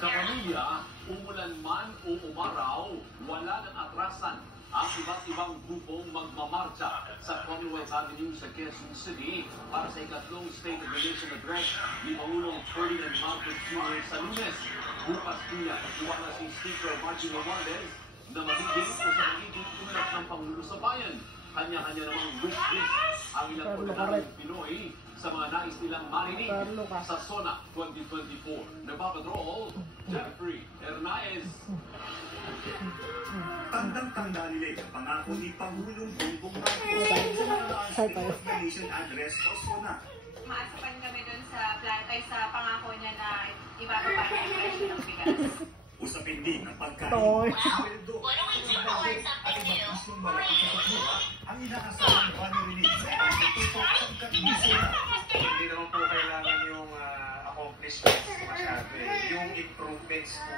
Sa pamilya, umulan man o umaraw, wala nang atrasan ang iba't ibang grupong magmamarcha sa Commonwealth Avenue sa Quezon City para sa ikatlong State of the Nation Address ni Pangulong Ferdinand Marcos Jr. sa Lunes. Bukas niya, nagtiwala si Speaker Martin Romualdez na magiging o sa magiging umunat ng Pangulo sa Bayan. Kanya-kanya namang wish list ang ilang ordinaryong Pinoy sa mga nais nilang marinig sa SONA 2024. Nagpapatrol, Jeffrey Hernaez. Tandang-tanda nila ang pangako ni Pangulong Bongbong Marcos sa mga State of the Nation Address o SONA. Maasa pa rin kami dun sa pangako niya na ibababa niya ang presyo ng bigas. Usapin din ang pagkain, sweldo, at ibang isyong malaki sa sakura ang inaasahang money release sa pagtututok pagkat ni SONA. Hindi naman po kailangan yung accomplishments masyado eh. Yung improvements po